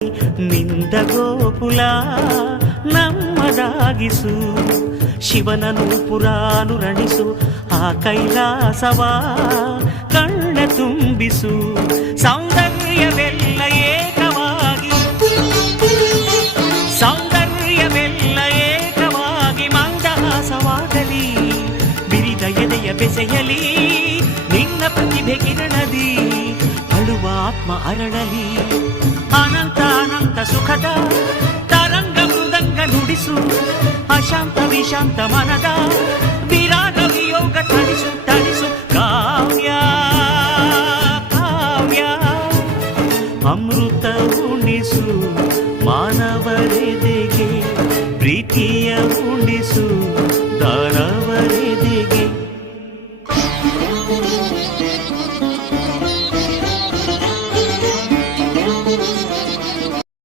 ನಿಂದ ಗೋಕುಲ ನಮ್ಮದಾಗಿಸು, ಶಿವನನು ಪುರಾನುರಣಿಸು, ಆ ಕೈಲಾಸವ ಕಣ್ಣ ತುಂಬಿಸು. ಸೌಂದರ್ಯವೆಲ್ಲ ಏಕವಾಗಿ, ಸೌಂದರ್ಯವೆಲ್ಲ ಏಕವಾಗಿ ಮಂದಹಾಸವಾಗಲಿ, ಬಿರಿದ ಎದೆಯ ಬೆಸೆಯಲಿ ನಿನ್ನ ಪ್ರತಿಭೆ ಕಿರಣದಿ, ಅಳುವ ಆತ್ಮ ಅರಳಲಿ. ಅನಂತ ಅನಂತ ಸುಖದ ತರಂಗ ಮೃದಂಗ ನುಡಿಸು, ಅಶಾಂತ ವಿಶಾಂತ ಮನದ ವಿರಾಗ ವಿಯೋಗ ತಣಿಸು ತಣಿಸು. ಕಾವ್ಯ ಕಾವ್ಯ ಅಮೃತ ಉಣಿಸು, ಮಾನವರೆದೆಗೆ ಪ್ರೀತಿಯ ಉಣಿಸು.